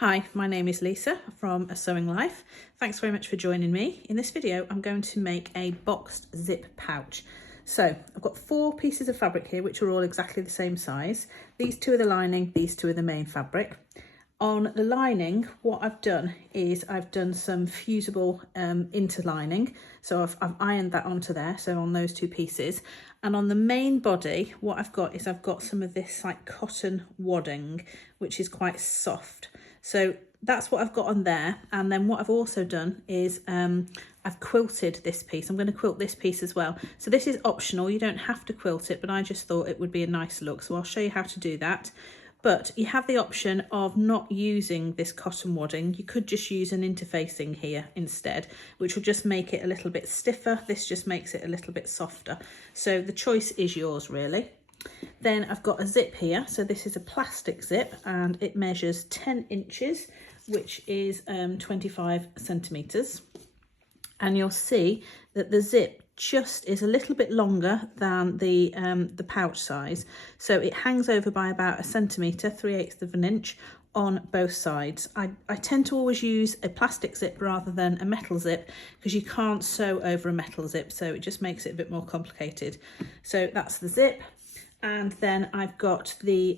Hi, my name is Lisa from A Sewing Life. Thanks very much for joining me. In this video, I'm going to make a boxed zip pouch. So I've got 4 pieces of fabric here, which are all exactly the same size. These 2 are the lining, these 2 are the main fabric. On the lining, what I've done is I've done some fusible interlining. So I've ironed that onto there, so on those 2 pieces. And on the main body, what I've got is I've got some of this like cotton wadding, which is quite soft. So that's what I've got on there. And then what I've also done is I've quilted this piece. I'm going to quilt this piece as well. So this is optional. You don't have to quilt it, but I just thought it would be a nice look. So I'll show you how to do that. But you have the option of not using this cotton wadding. You could just use an interfacing here instead, which will just make it a little bit stiffer. This just makes it a little bit softer. So the choice is yours, really. Then I've got a zip here. So this is a plastic zip and it measures 10 inches, which is 25 centimetres. And you'll see that the zip just is a little bit longer than the pouch size. So it hangs over by about 1 centimetre, 3/8 of an inch on both sides. I tend to always use a plastic zip rather than a metal zip because you can't sew over a metal zip. So it just makes it a bit more complicated. So that's the zip. And then I've got the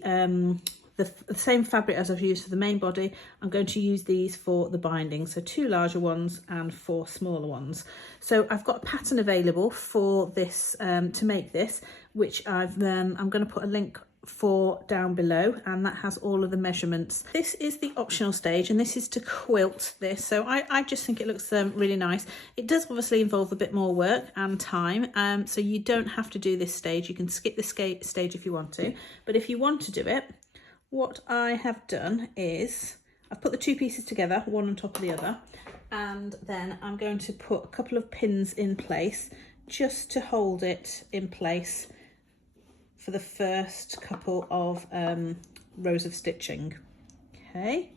same fabric as I've used for the main body. I'm going to use these for the binding, so 2 larger ones and 4 smaller ones. So I've got a pattern available for this to make this, which I'm going to put a link for down below, and that has all of the measurements. This is the optional stage, and this is to quilt this. So I just think it looks really nice. It does obviously involve a bit more work and time, so you don't have to do this stage. You can skip this stage if you want to, but if you want to do it, what I have done is I've put the 2 pieces together, one on top of the other, and then I'm going to put a couple of pins in place just to hold it in place for the first couple of rows of stitching. Okay.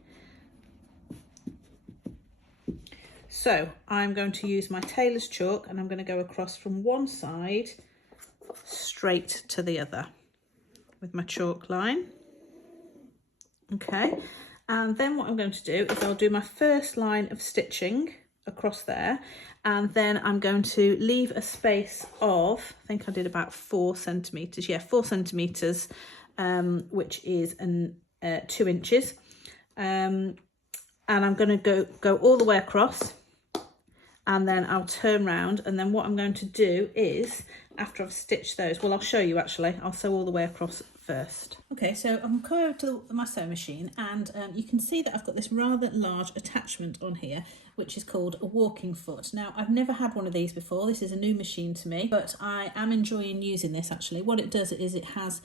So I'm going to use my tailor's chalk and I'm going to go across from one side straight to the other with my chalk line. Okay, and then what I'm going to do is I'll do my first line of stitching across there, and then I'm going to leave a space of, I think I did about 4 centimetres, yeah, 4 centimetres, which is 2 inches, and I'm going to go all the way across, and then I'll turn round, and then what I'm going to do is, after I've stitched those, well, I'll show you actually, I'll sew all the way across first. Okay, so I'm going over to my sewing machine, and you can see that I've got this rather large attachment on here, which is called a walking foot. Now, I've never had one of these before. This is a new machine to me, but I am enjoying using this actually. What it does is it has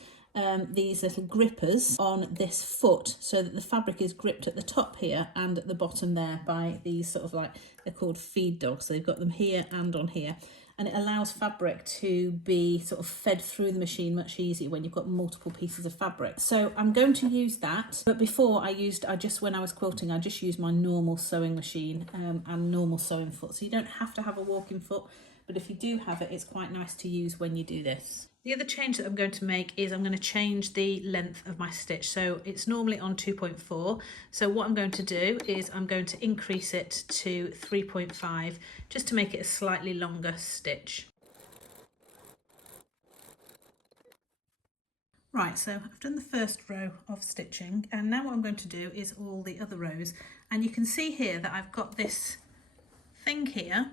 these little grippers on this foot so that the fabric is gripped at the top here and at the bottom there by these sort of like, they're called feed dogs. So they've got them here and on here. And it allows fabric to be sort of fed through the machine much easier when you've got multiple pieces of fabric. So I'm going to use that, but before when I was quilting, I just used my normal sewing machine and normal sewing foot. So you don't have to have a walking foot, but if you do have it, it's quite nice to use when you do this. The other change that I'm going to make is I'm going to change the length of my stitch. So it's normally on 2.4. So what I'm going to do is I'm going to increase it to 3.5 just to make it a slightly longer stitch. Right, so I've done the first row of stitching, and now what I'm going to do is all the other rows. And you can see here that I've got this thing here.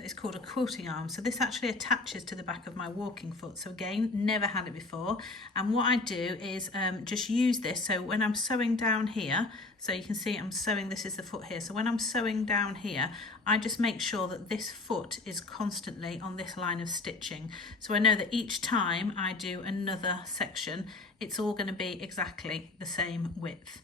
It's called a quilting arm, so this actually attaches to the back of my walking foot. So again, never had it before, and what I do is just use this. So when I'm sewing down here, so you can see I'm sewing, this is the foot here, so when I'm sewing down here, I just make sure that this foot is constantly on this line of stitching, so I know that each time I do another section, it's all going to be exactly the same width.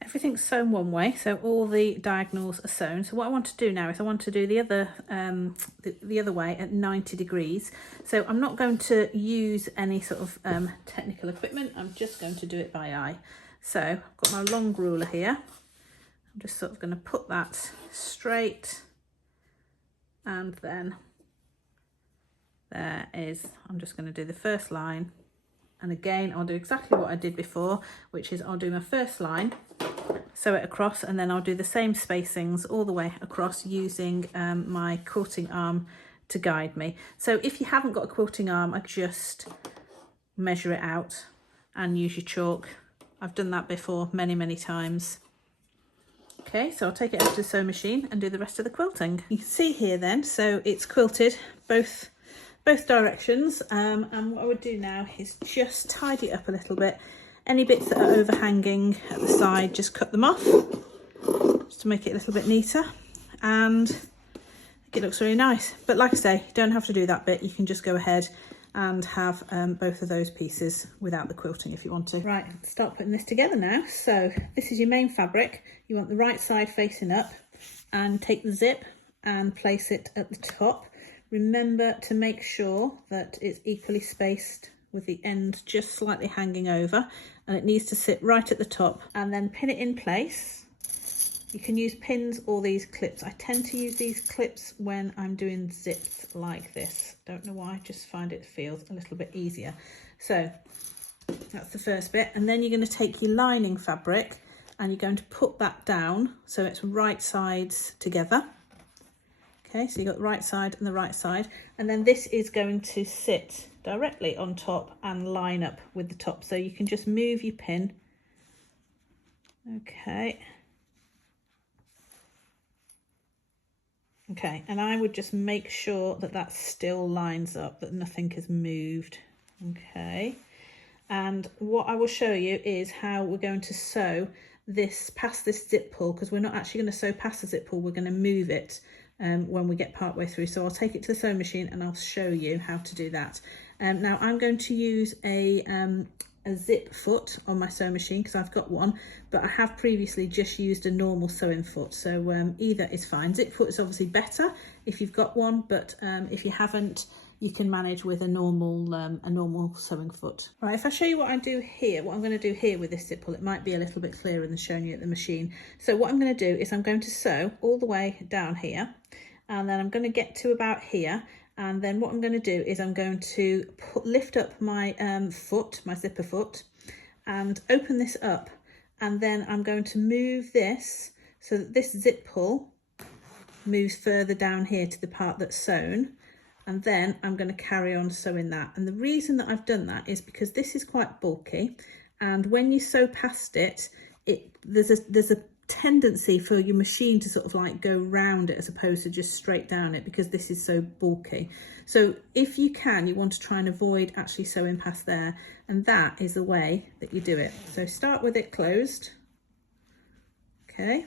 Everything's sewn one way, so all the diagonals are sewn. So what I want to do now is I want to do the other way at 90 degrees. So I'm not going to use any sort of technical equipment. I'm just going to do it by eye. So I've got my long ruler here. I'm just sort of going to put that straight, and then I'm just going to do the first line, and again I'll do exactly what I did before, which is I'll do my first line sew it across, and then I'll do the same spacings all the way across using my quilting arm to guide me. So if you haven't got a quilting arm, I just measure it out and use your chalk. I've done that before many times. Okay, so I'll take it over to the sewing machine and do the rest of the quilting. You can see here then, so it's quilted both directions, and what I would do now is just tidy it up a little bit. Any bits that are overhanging at the side, just cut them off, just to make it a little bit neater, and it looks really nice. But like I say, you don't have to do that bit. You can just go ahead and have both of those pieces without the quilting if you want to. Right, start putting this together now. So this is your main fabric. You want the right side facing up, and take the zip and place it at the top. Remember to make sure that it's equally spaced with the end just slightly hanging over, and it needs to sit right at the top, and then pin it in place. You can use pins or these clips. I tend to use these clips when I'm doing zips like this. Don't know why, just find it feels a little bit easier. So that's the first bit, and then you're going to take your lining fabric and you're going to put that down so it's right sides together. Okay, so you've got the right side and the right side, and then this is going to sit directly on top and line up with the top. So you can just move your pin. Okay. Okay, and I would just make sure that that still lines up, that nothing has moved. Okay, and what I will show you is how we're going to sew this past this zip pull, because we're not actually going to sew past the zip pull, we're going to move it when we get part way through. So I'll take it to the sewing machine and I'll show you how to do that. Now I'm going to use a zip foot on my sewing machine because I've got one, but I have previously just used a normal sewing foot, so either is fine. Zip foot is obviously better if you've got one, but if you haven't, you can manage with a normal sewing foot. Right, if I show you what I do here, what I'm going to do here with this zip pull, it might be a little bit clearer than showing you at the machine. So what I'm going to do is I'm going to sew all the way down here, and then I'm going to get to about here. And then what I'm going to do is I'm going to lift up my foot, my zipper foot, and open this up. And then I'm going to move this so that this zip pull moves further down here to the part that's sewn. And then I'm going to carry on sewing that. And the reason that I've done that is because this is quite bulky. And when you sew past it, there's a tendency for your machine to sort of like go round it as opposed to just straight down it, because this is so bulky. So if you can, you want to try and avoid actually sewing past there, and that is the way that you do it. So start with it closed. Okay,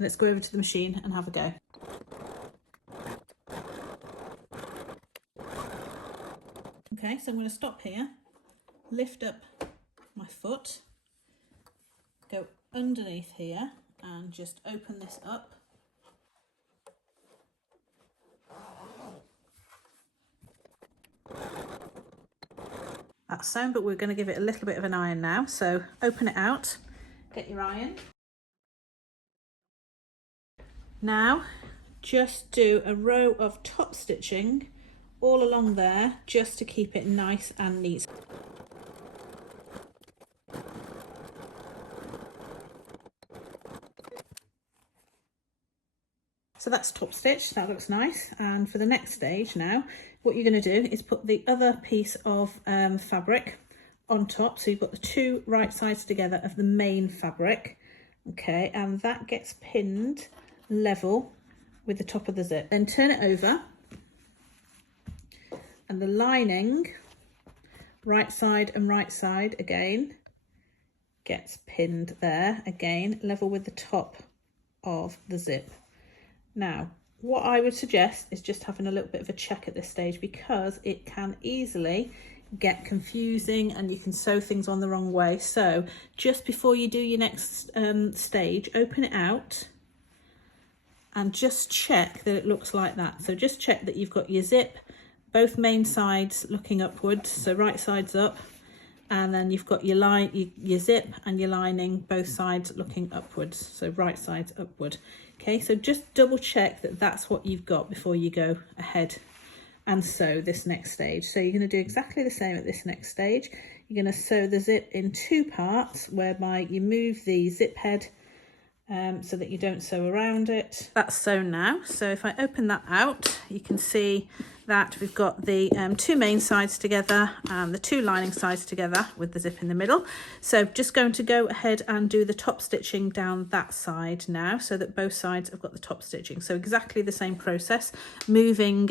let's go over to the machine and have a go. Okay, so I'm going to stop here, lift up my foot, go underneath here and just open this up. That's sewn, but we're going to give it a little bit of an iron now. So open it out, get your iron. Now just do a row of top stitching all along there, just to keep it nice and neat. So that's top stitch, that looks nice. And for the next stage now, what you're going to do is put the other piece of fabric on top. So you've got the two right sides together of the main fabric. Okay, and that gets pinned level with the top of the zip. Then turn it over, and the lining, right side and right side again, gets pinned there, again, level with the top of the zip. Now, what I would suggest is just having a little bit of a check at this stage, because it can easily get confusing and you can sew things on the wrong way. So just before you do your next stage, open it out and just check that it looks like that. So just check that you've got your zip, both main sides looking upwards, so right side's up, and then you've got your zip and your lining, both sides looking upwards, so right side's upward. Okay, so just double check that that's what you've got before you go ahead and sew this next stage. So you're going to do exactly the same at this next stage. you're going to sew the zip in 2 parts, whereby you move the zip head so that you don't sew around it. That's sewn now. So if I open that out, you can see that we've got the 2 main sides together and the 2 lining sides together with the zip in the middle. So just going to go ahead and do the top stitching down that side now, so that both sides have got the top stitching. So exactly the same process, moving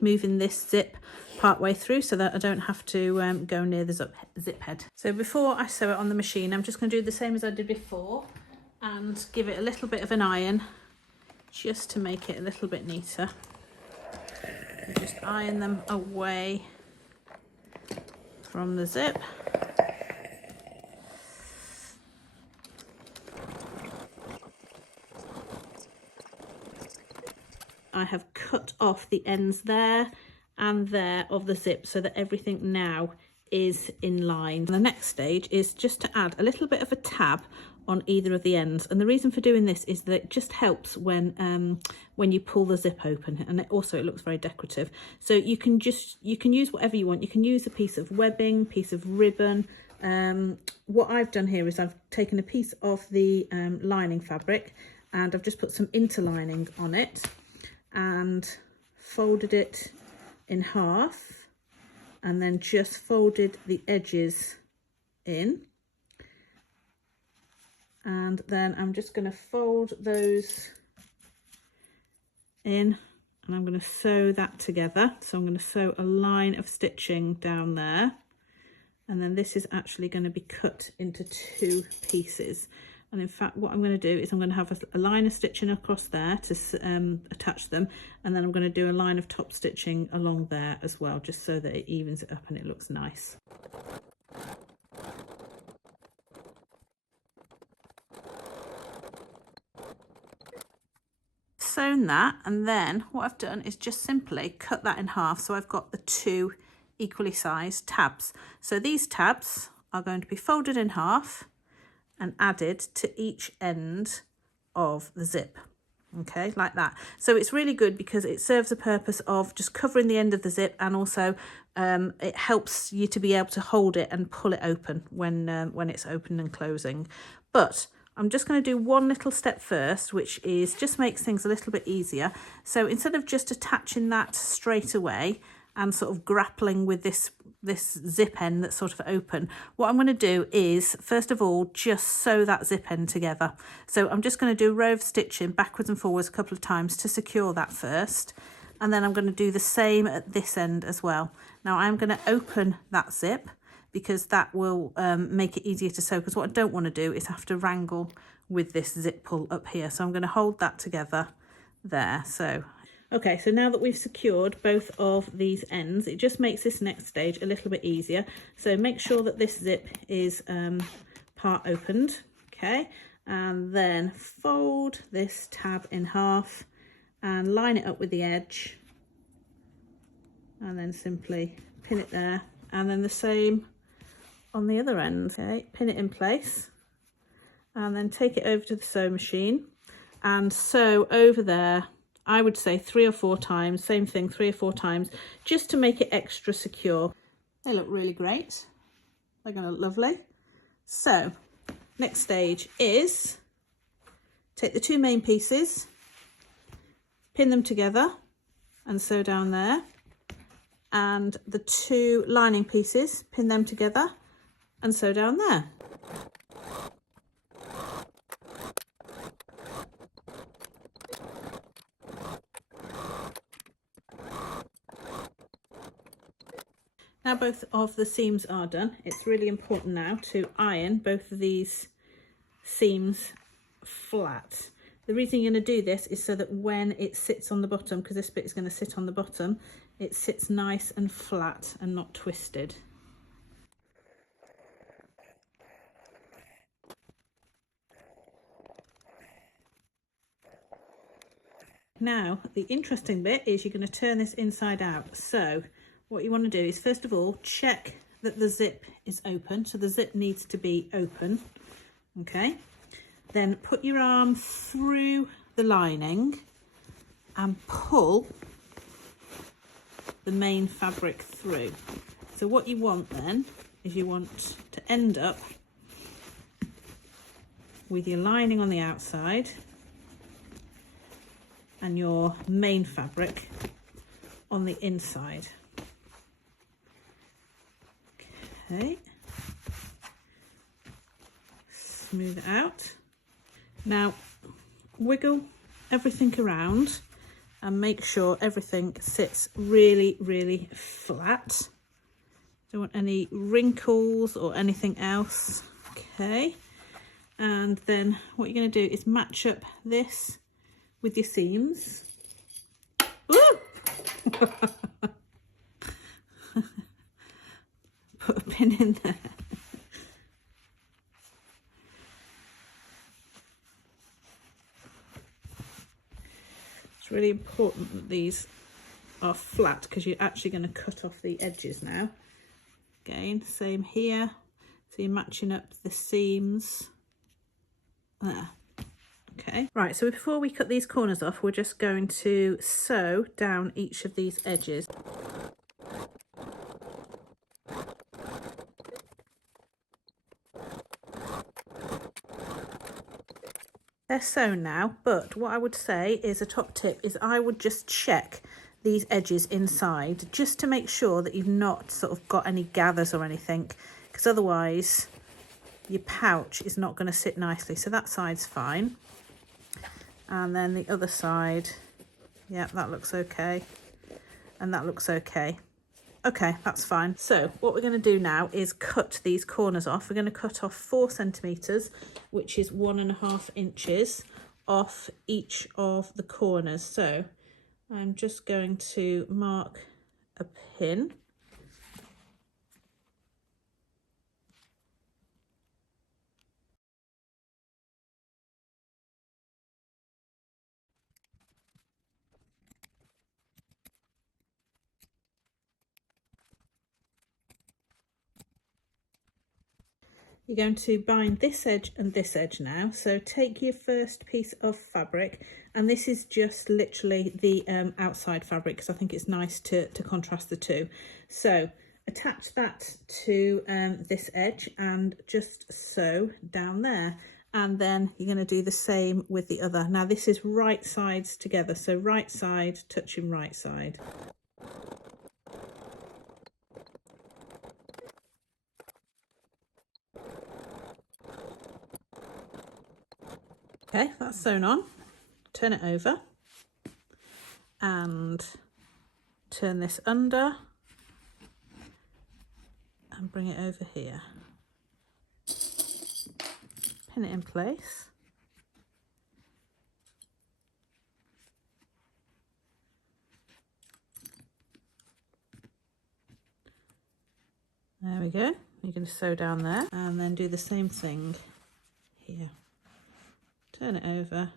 moving this zip part way through so that I don't have to go near the zip head. So before I sew it on the machine, I'm just going to do the same as I did before and give it a little bit of an iron just to make it a little bit neater. And just iron them away from the zip. I have cut off the ends there and there of the zip so that everything now is in line. And the next stage is just to add a little bit of a tab on either of the ends, and the reason for doing this is that it just helps when you pull the zip open, and it looks very decorative. So you can use whatever you want. You can use a piece of webbing, piece of ribbon. What I've done here is I've taken a piece of the lining fabric and I've just put some interlining on it and folded it in half, and then just folded the edges in, and then I'm just going to fold those in and I'm going to sew that together. So I'm going to sew a line of stitching down there, and then this is actually going to be cut into 2 pieces. And in fact, what I'm going to do is I'm going to have a line of stitching across there to attach them, and then I'm going to do a line of top stitching along there as well, just so that it evens it up and it looks nice. Sewn that, and then what I've done is just simply cut that in half, so I've got the 2 equally sized tabs. So these tabs are going to be folded in half and added to each end of the zip, okay, like that. So it's really good because it serves the purpose of just covering the end of the zip, and also it helps you to be able to hold it and pull it open when it's open and closing. But I'm just going to do one little step first, which is just makes things a little bit easier. So instead of just attaching that straight away and sort of grappling with this zip end that's sort of open, what I'm going to do is first of all just sew that zip end together. So I'm just going to do a row of stitching backwards and forwards a couple of times to secure that first, and then I'm going to do the same at this end as well. Now I'm going to open that zip because that will make it easier to sew, because what I don't want to do is have to wrangle with this zip pull up here. So I'm going to hold that together there. So okay, so now that we've secured both of these ends, it just makes this next stage a little bit easier. So make sure that this zip is part opened, okay, and then fold this tab in half and line it up with the edge, and then simply pin it there, and then the same on the other end. Okay, pin it in place and then take it over to the sewing machine and sew over there, I would say 3 or 4 times, same thing, 3 or 4 times, just to make it extra secure. They look really great. They're going to look lovely. So next stage is take the 2 main pieces, pin them together and sew down there, and the 2 lining pieces, pin them together and sew down there. Now both of the seams are done, it's really important now to iron both of these seams flat. The reason you're going to do this is so that when it sits on the bottom, because this bit is going to sit on the bottom, it sits nice and flat and not twisted. Now the interesting bit is you're going to turn this inside out. So what you want to do is first of all check that the zip is open, so the zip needs to be open, okay, then put your arm through the lining and pull the main fabric through. So what you want then is you want to end up with your lining on the outside and your main fabric on the inside. Okay, smooth it out. Now wiggle everything around and make sure everything sits really, really flat. Don't want any wrinkles or anything else. Okay, and then what you're going to do is match up this with your seams. Put a pin in there. It's really important that these are flat because you're actually going to cut off the edges now. Again, same here. So you're matching up the seams. There. Okay, right, so before we cut these corners off, we're just going to sew down each of these edges. They're sewn now, but what I would say is a top tip is I would just check these edges inside just to make sure that you've not sort of got any gathers or anything, because otherwise your pouch is not going to sit nicely. So that side's fine, and then the other side, yeah, that looks okay, and that looks okay. Okay, that's fine. So what we're going to do now is cut these corners off. We're going to cut off 4 centimeters, which is 1.5 inches off each of the corners. So I'm just going to mark a pin. You're going to bind this edge and this edge now. So take your first piece of fabric, and this is just literally the outside fabric because I think it's nice to contrast the two. So attach that to this edge and just sew down there. And then you're going to do the same with the other. Now this is right sides together, so right side touching right side. Okay, that's sewn on. Turn it over and turn this under and bring it over here. Pin it in place. There we go. You're going to sew down there and then do the same thing here. Turn it over.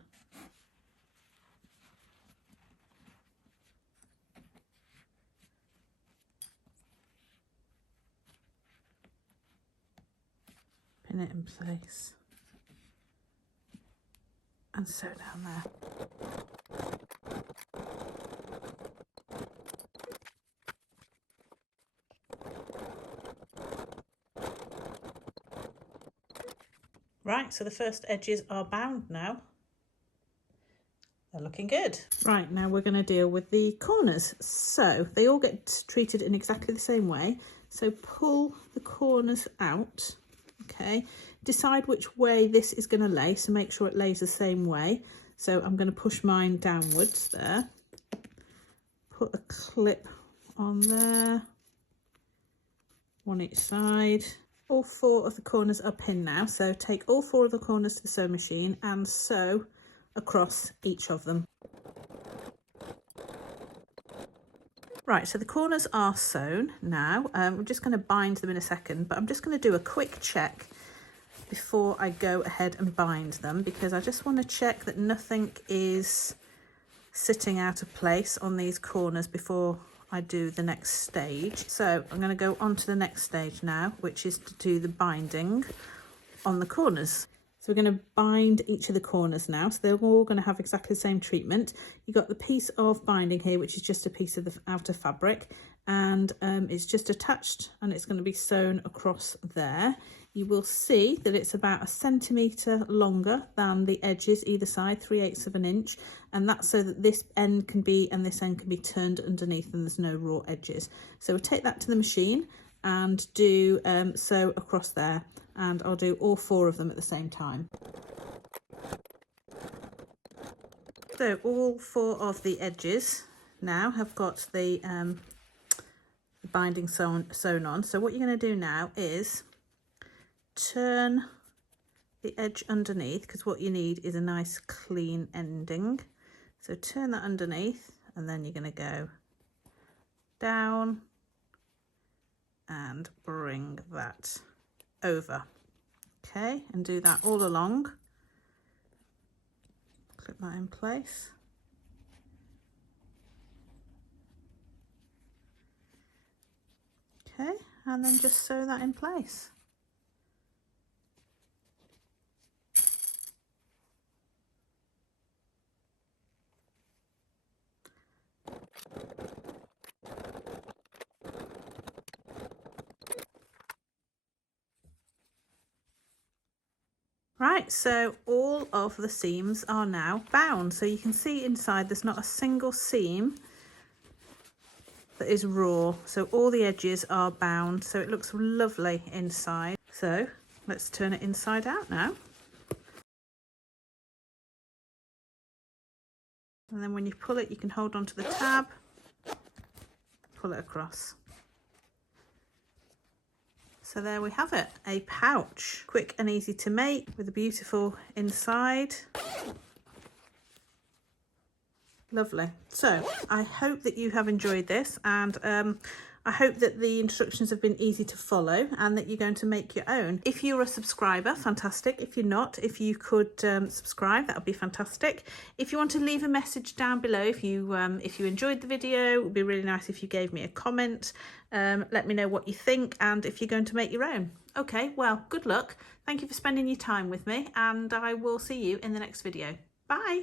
Pin it in place. And sew down there. Right, so the first edges are bound now. They're looking good. Right, now we're going to deal with the corners. So they all get treated in exactly the same way. So pull the corners out, okay? Decide which way this is going to lay, so make sure it lays the same way. So I'm going to push mine downwards there. Put a clip on there, one each side. All 4 of the corners are pinned now, so take all 4 of the corners to the sewing machine and sew across each of them. Right, so the corners are sewn now. We're just going to bind them in a second, but I'm just going to do a quick check before I go ahead and bind them, because I just want to check that nothing is sitting out of place on these corners before I do the next stage. So I'm going to go on to the next stage now, which is to do the binding on the corners. So we're going to bind each of the corners now. So they're all going to have exactly the same treatment. You've got the piece of binding here, which is just a piece of the outer fabric. and it's just attached and it's going to be sewn across there. You will see that it's about 1 centimetre longer than the edges either side, 3/8 of an inch, and that's so that this end can be and this end can be turned underneath and there's no raw edges. So we'll take that to the machine and do sew across there, and I'll do all 4 of them at the same time. So all 4 of the edges now have got the binding sewn on. So what you're going to do now is turn the edge underneath, because what you need is a nice clean ending. So turn that underneath, and then you're going to go down and bring that over. Okay, and do that all along. Clip that in place. Okay, and then just sew that in place. Right, so all of the seams are now bound. So you can see inside there's not a single seam that is raw. So all the edges are bound. So it looks lovely inside. So let's turn it inside out now. And then when you pull it, you can hold on to the tab, pull it across. So there we have it, a pouch, quick and easy to make with a beautiful inside. Lovely. So I hope that you have enjoyed this, and I hope that the instructions have been easy to follow and that you're going to make your own. If you're a subscriber, fantastic. If you're not, if you could subscribe, that would be fantastic. If you want to leave a message down below, if you enjoyed the video, it would be really nice if you gave me a comment. Let me know what you think and if you're going to make your own. Okay, well, good luck. Thank you for spending your time with me, and I will see you in the next video. Bye.